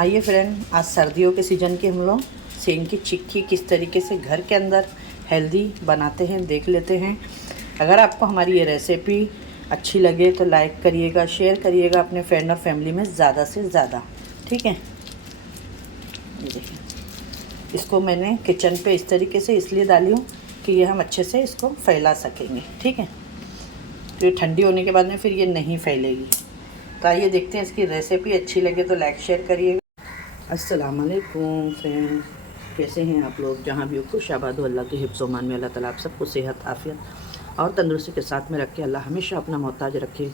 आइए फ्रेंड, आज सर्दियों के सीज़न की हम लोग सेम की चिक्की किस तरीके से घर के अंदर हेल्दी बनाते हैं देख लेते हैं। अगर आपको हमारी ये रेसिपी अच्छी लगे तो लाइक करिएगा, शेयर करिएगा अपने फ्रेंड और फैमिली में ज़्यादा से ज़्यादा, ठीक है। ये देखिए, इसको मैंने किचन पे इस तरीके से इसलिए डाली हूँ कि ये हम अच्छे से इसको फैला सकेंगे, ठीक है। तो ये ठंडी होने के बाद में फिर ये नहीं फैलेगी। तो आइए देखते हैं इसकी रेसिपी। अच्छी लगे तो लाइक शेयर करिएगा। अस्सलाम वालेकुम फ्रेंड, कैसे हैं आप लोग? जहाँ भी हो खुश आबाद हो, अल्लाह के हिफ्ज़ मान में अल्लाह ताला आप सबको सेहत आफियत और तंदुरुस्ती के साथ में रखे। अल्लाह हमेशा अपना मोहताज रखे,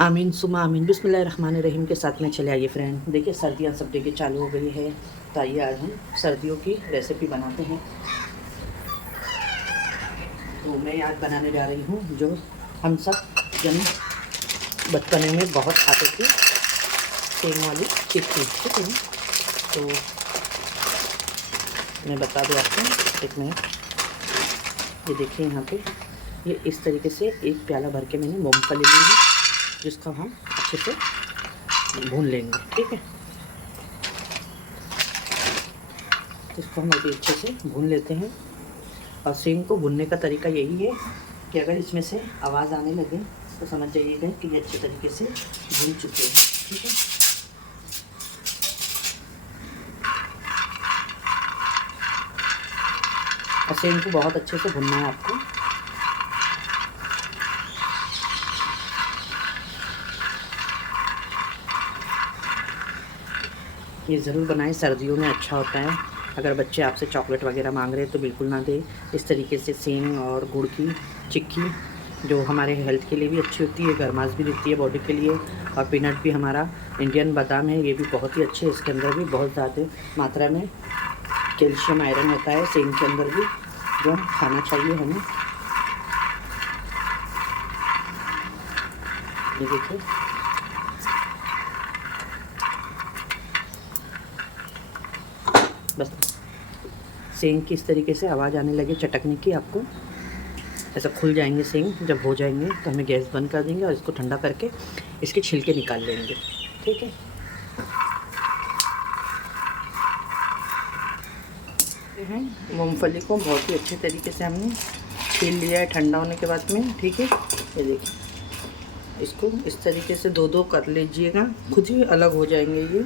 आमीन सुमा आमीन। बिस्मिल्लाहिर्रहमानिर्रहीम के साथ में चले आइए फ्रेंड। देखिए सर्दियाँ सब जगह चालू हो गई है, तो आइए आज हम सर्दियों की रेसिपी बनाते हैं। तो मैं आज बनाने जा रही हूँ जो हम सब जब बचपने में बहुत खाते थे, सेम वाली चिक्की, ठीक है। तो मैं बता दूँ आपको, एक मिनट। ये देखिए यहाँ पे ये इस तरीके से एक प्याला भर के मैंने मूंगफली ली है, जिसको हम अच्छे से भून लेंगे, ठीक है। इसको हम अभी अच्छे से भून लेते हैं। और सेम को भूनने का तरीका यही है कि अगर इसमें से आवाज़ आने लगे तो समझ जाइएगा कि ये अच्छे तरीके से भून चुके हैं, ठीक है। और सेम को बहुत अच्छे से भूनना है आपको। ये ज़रूर बनाएं, सर्दियों में अच्छा होता है। अगर बच्चे आपसे चॉकलेट वगैरह मांग रहे हैं तो बिल्कुल ना दें। इस तरीके से सेम और गुड़ की चिक्की जो हमारे हेल्थ के लिए भी अच्छी होती है, गर्माश भी देती है बॉडी के लिए। और पीनट भी हमारा इंडियन बादाम है, ये भी बहुत ही अच्छे है। इसके अंदर भी बहुत ज़्यादा मात्रा में कैल्शियम आयरन होता है सेम के अंदर भी, जो खाना चाहिए हमें। ये देखिए, बस सेंग की इस तरीके से आवाज़ आने लगे चटकने की, आपको ऐसा खुल जाएंगे सेंग। जब हो जाएंगे तो हमें गैस बंद कर देंगे और इसको ठंडा करके इसके छिलके निकाल लेंगे, ठीक है। हैं मूंगफली को बहुत ही अच्छे तरीके से हमने छील लिया है ठंडा होने के बाद में, ठीक है। ये देखिए, इसको इस तरीके से दो दो कर लीजिएगा, खुद ही अलग हो जाएंगे ये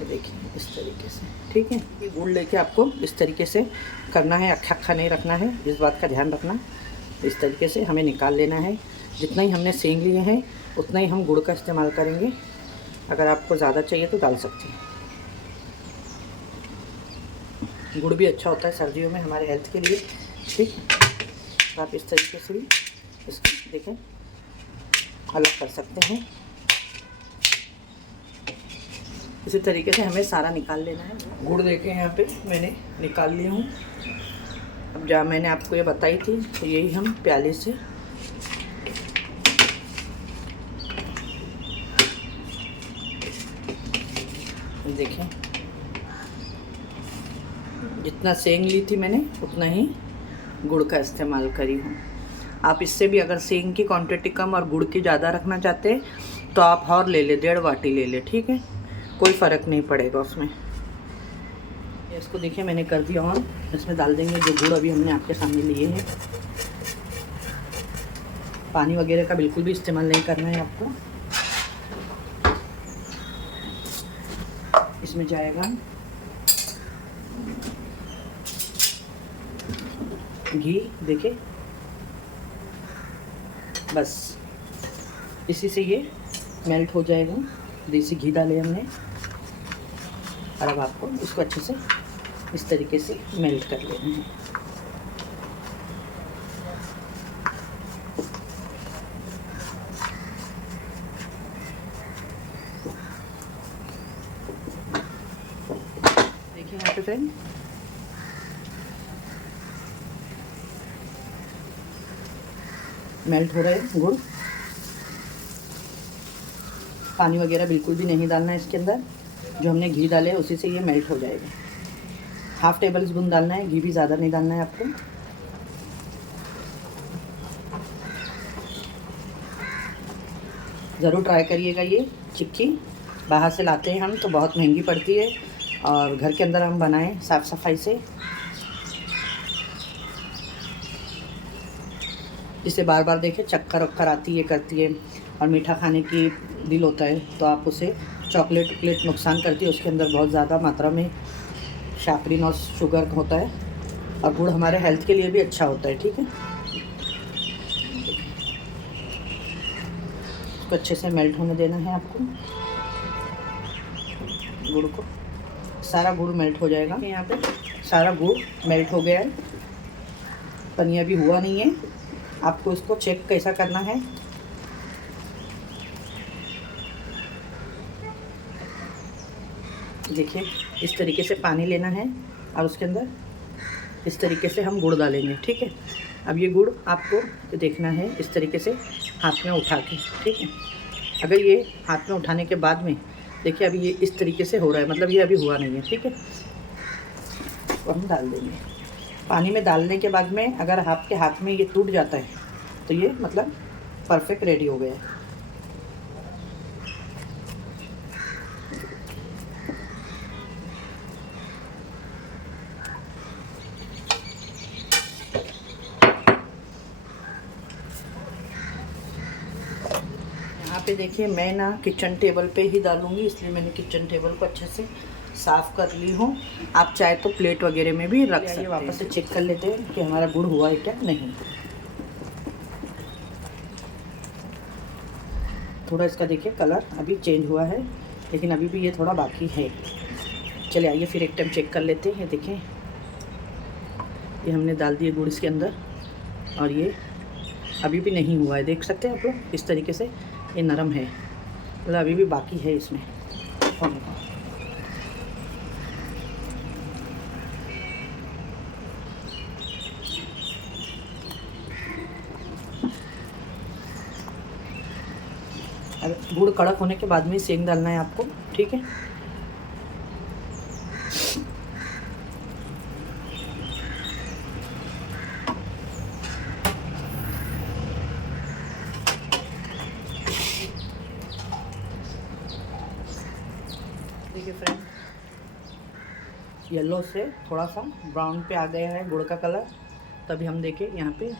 देखिए इस तरीके से, ठीक है। ये गुड़ लेके आपको इस तरीके से करना है, अक्खा अक्खा नहीं रखना है, इस बात का ध्यान रखना। इस तरीके से हमें निकाल लेना है। जितना ही हमने सेंग लिए हैं उतना ही हम गुड़ का इस्तेमाल करेंगे। अगर आपको ज़्यादा चाहिए तो डाल सकते हैं। गुड़ भी अच्छा होता है सर्दियों में हमारे हेल्थ के लिए, ठीक। तो आप इस तरीके से भी इसको देखें अलग कर सकते हैं। इसी तरीके से हमें सारा निकाल लेना है। गुड़ देखें यहाँ पे मैंने निकाल लिया हूँ। अब जहाँ मैंने आपको ये बताई थी तो यही हम प्याले से देखें, जितना सेंग ली थी मैंने उतना ही गुड़ का इस्तेमाल करी हूँ। आप इससे भी अगर सेंग की क्वांटिटी कम और गुड़ की ज़्यादा रखना चाहते हैं तो आप और ले ले, 1.5 वाटी ले ले, ठीक है। कोई फ़र्क नहीं पड़ेगा उसमें। इसको देखिए मैंने कर दिया ऑन। इसमें डाल देंगे जो गुड़ अभी हमने आपके सामने लिए हैं। पानी वगैरह का बिल्कुल भी इस्तेमाल नहीं करना है आपको। इसमें जाएगा घी, देखिए बस इसी से ये मेल्ट हो जाएगा। देसी घी डाले हमने और अब आपको इसको अच्छे से इस तरीके से मेल्ट कर लेना है। देखिए यहाँ पे फ्रेंड मेल्ट हो रहा है गुड़। पानी वगैरह बिल्कुल भी नहीं डालना है इसके अंदर। जो हमने घी डाले उसी से ये मेल्ट हो जाएगा। 1/2 टेबल स्पून डालना है, घी भी ज़्यादा नहीं डालना है आपको। ज़रूर ट्राई करिएगा ये चिक्की, बाहर से लाते हैं हम तो बहुत महंगी पड़ती है, और घर के अंदर हम बनाएं साफ़ सफाई से, जिसे बार बार देखें चक्कर वक्कर आती है करती है, और मीठा खाने की दिल होता है तो आप उसे चॉकलेट वकलेट नुकसान करती है, उसके अंदर बहुत ज़्यादा मात्रा में शापरिन और शुगर होता है, और गुड़ हमारे हेल्थ के लिए भी अच्छा होता है। ठीक है, इसको अच्छे से मेल्ट होने देना है आपको, गुड़ को। सारा गुड़ मेल्ट हो जाएगा। यहाँ पे सारा गुड़ मेल्ट हो गया है, पनिया भी हुआ नहीं है। आपको इसको चेक कैसा करना है, देखिए इस तरीके से पानी लेना है और उसके अंदर इस तरीके से हम गुड़ डालेंगे। ठीक है, अब ये गुड़ आपको देखना है इस तरीके से हाथ में उठा के। ठीक है, अगर ये हाथ में उठाने के बाद में देखिए अभी ये इस तरीके से हो रहा है, मतलब ये अभी हुआ नहीं है। ठीक है, तो हम डाल देंगे। पानी में डालने के बाद में अगर आपके हाथ में ये टूट जाता है तो ये मतलब परफेक्ट रेडी हो गया है। यहाँ पे देखिए मैं ना किचन टेबल पे ही डालूँगी, इसलिए मैंने किचन टेबल को अच्छे से साफ़ कर ली हूँ। आप चाहे तो प्लेट वगैरह में भी रख सकते हैं। वापस से चेक कर लेते हैं कि हमारा गुड़ हुआ है क्या नहीं। थोड़ा इसका देखिए कलर अभी चेंज हुआ है, लेकिन अभी भी ये थोड़ा बाकी है। चलिए आइए फिर एक टाइम चेक कर लेते हैं। देखें ये हमने डाल दिए गुड़ इसके अंदर, और ये अभी भी नहीं हुआ है। देख सकते हैं आप लोग इस तरीके से ये नरम है, मतलब अभी भी बाकी है इसमें होने का। अब गुड़ कड़क होने के बाद में सेंक डालना है आपको। ठीक है, देखिए फ्रेंड येलो से थोड़ा सा ब्राउन पे आ गया है गुड़ का कलर। तभी हम देखें यहाँ पे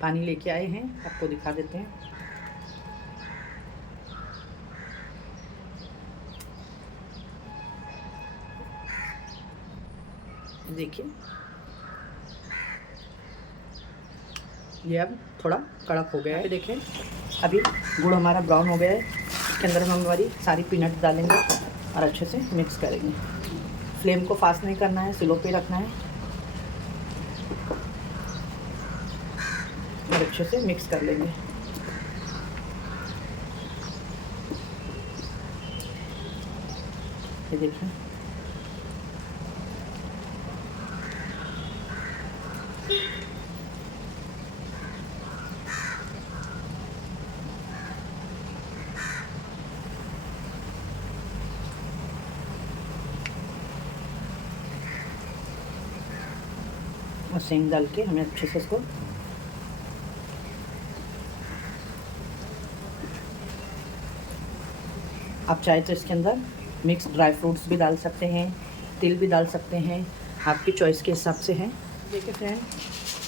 पानी लेके आए हैं, आपको दिखा देते हैं। देखिए ये अब थोड़ा कड़क हो गया है। देखें अभी गुड़ हमारा ब्राउन हो गया है, इसके अंदर हम हमारी सारी पीनट डालेंगे और अच्छे से मिक्स करेंगे। फ्लेम को फास्ट नहीं करना है, स्लो पे रखना है और अच्छे से मिक्स कर लेंगे। ये देखिए और सेंक डाल के हमें अच्छे से इसको आप चाहे तो इसके अंदर मिक्स ड्राई फ्रूट्स भी डाल सकते हैं, तिल भी डाल सकते हैं, आपकी चॉइस के हिसाब से है। देखिए फ्रेंड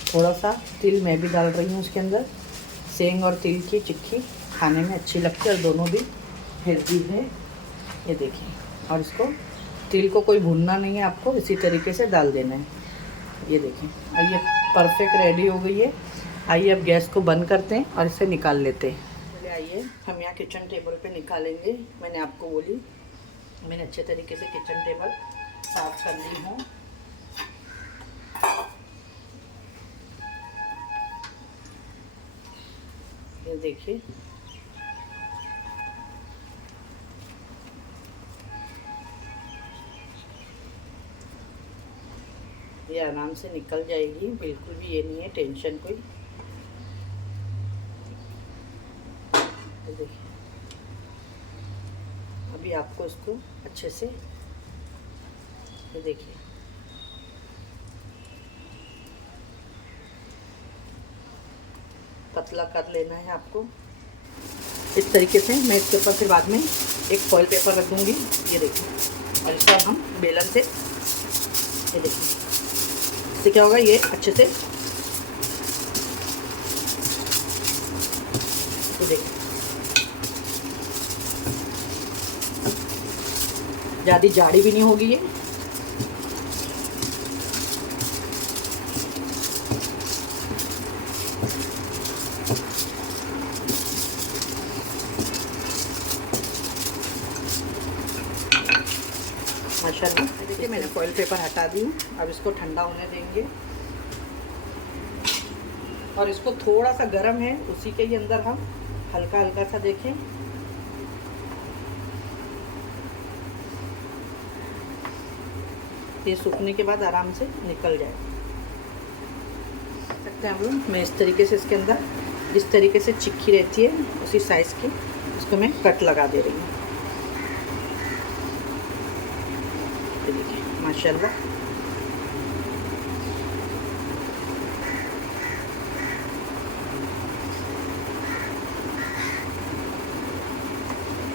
थोड़ा सा तिल मैं भी डाल रही हूँ इसके अंदर। सेंग और तिल की चिक्की खाने में अच्छी लगती है और दोनों भी हेल्दी है। ये देखिए, और इसको तिल को कोई भूनना नहीं है, आपको इसी तरीके से डाल देना है। ये देखिए और ये परफेक्ट रेडी हो गई है। आइए अब गैस को बंद करते हैं और इसे निकाल लेते हैं। चलिए आइए हम यहाँ किचन टेबल पे निकालेंगे। मैंने आपको बोली मैंने अच्छे तरीके से किचन टेबल साफ कर ली हूँ। ये देखिए ये आराम से निकल जाएगी, बिल्कुल भी ये नहीं है टेंशन कोई। देखिए अभी आपको इसको अच्छे से ये देखिए पतला कर लेना है आपको। इस तरीके से मैं इसके ऊपर फिर बाद में एक फॉइल पेपर रख दूँगी, ये देखिए। और इसको हम बेलन से, ये देखिए, इससे क्या होगा, ये अच्छे से, ये देखिए, ज़्यादा जाड़ी भी नहीं होगी ये। माशाल्लाह। देखिए मैंने फॉइल पेपर हटा दी। अब इसको ठंडा होने देंगे और इसको थोड़ा सा गर्म है, उसी के ही अंदर हम हल्का हल्का सा देखें, ये सूखने के बाद आराम से निकल जाए सकते हैं हम लोग। मैं इस तरीके से इसके अंदर जिस तरीके से चिक्की रहती है उसी साइज़ की इसको मैं कट लगा दे रही हूँ। देखिए माशाल्लाह।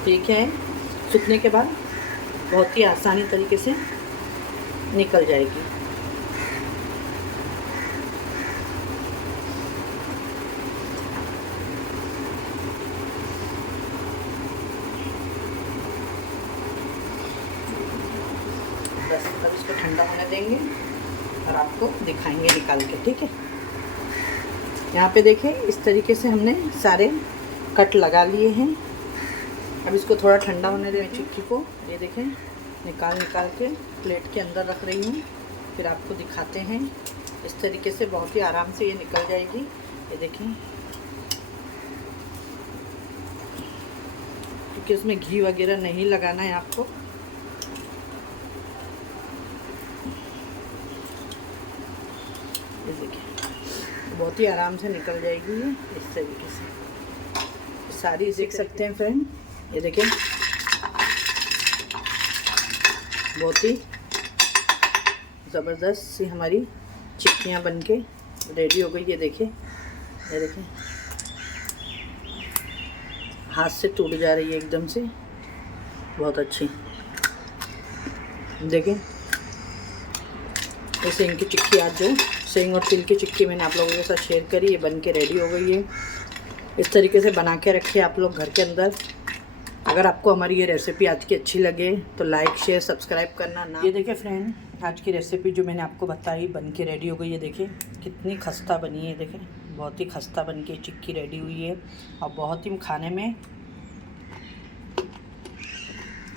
ठीक है, सूखने के बाद बहुत ही आसानी तरीके से निकल जाएगी। बस अब इसको ठंडा होने देंगे और आपको दिखाएंगे निकाल के। ठीक है, यहाँ पे देखें इस तरीके से हमने सारे कट लगा लिए हैं। अब इसको थोड़ा ठंडा होने दें चिक्की को। ये देखें निकाल के प्लेट के अंदर रख रही हूँ, फिर आपको दिखाते हैं। इस तरीके से बहुत ही आराम से ये निकल जाएगी। ये देखें, क्योंकि उसमें घी वगैरह नहीं लगाना है आपको। ये देखिए बहुत ही आराम से निकल जाएगी ये इस तरीके से। सारी देख सकते हैं फ्रेंड, ये देखें बहुत ही ज़बरदस्त सी हमारी चिक्कियाँ बनके रेडी हो गई। ये देखें, ये देखें हाथ से टूट जा रही है एकदम से, बहुत अच्छी। देखें ये सेंग की चिक्की, आज जो सेंग और तिल की चिक्की मैंने आप लोगों के साथ शेयर करी, ये बन के रेडी हो गई है। इस तरीके से बना के रखिए आप लोग घर के अंदर। अगर आपको हमारी ये रेसिपी आज की अच्छी लगे तो लाइक शेयर सब्सक्राइब करना ना। ये देखिए फ्रेंड, आज की रेसिपी जो मैंने आपको बताई बन के रेडी हो गई है। देखिए कितनी खस्ता बनी है, देखें बहुत ही खस्ता बन के चिक्की रेडी हुई है और बहुत ही खाने में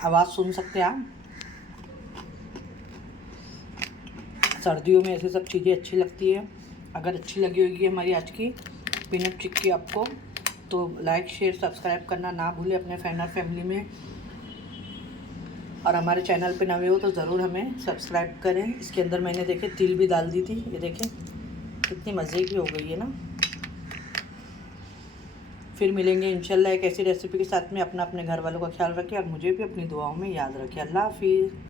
आवाज़ सुन सकते हैं आप। सर्दियों में ऐसे सब चीज़ें अच्छी लगती है। अगर अच्छी लगी होगी हमारी आज की पीनट चिक्की आपको, तो लाइक शेयर सब्सक्राइब करना ना भूलें अपने फ्रेंड और फैमिली में। और हमारे चैनल पे नए हो तो ज़रूर हमें सब्सक्राइब करें। इसके अंदर मैंने देखे तिल भी डाल दी थी, ये देखें कितनी मज़े की हो गई है ना। फिर मिलेंगे इंशाल्लाह एक ऐसी रेसिपी के साथ में। अपने घर वालों का ख्याल रखें और मुझे भी अपनी दुआओं में याद रखें। अल्लाह हाफिज़।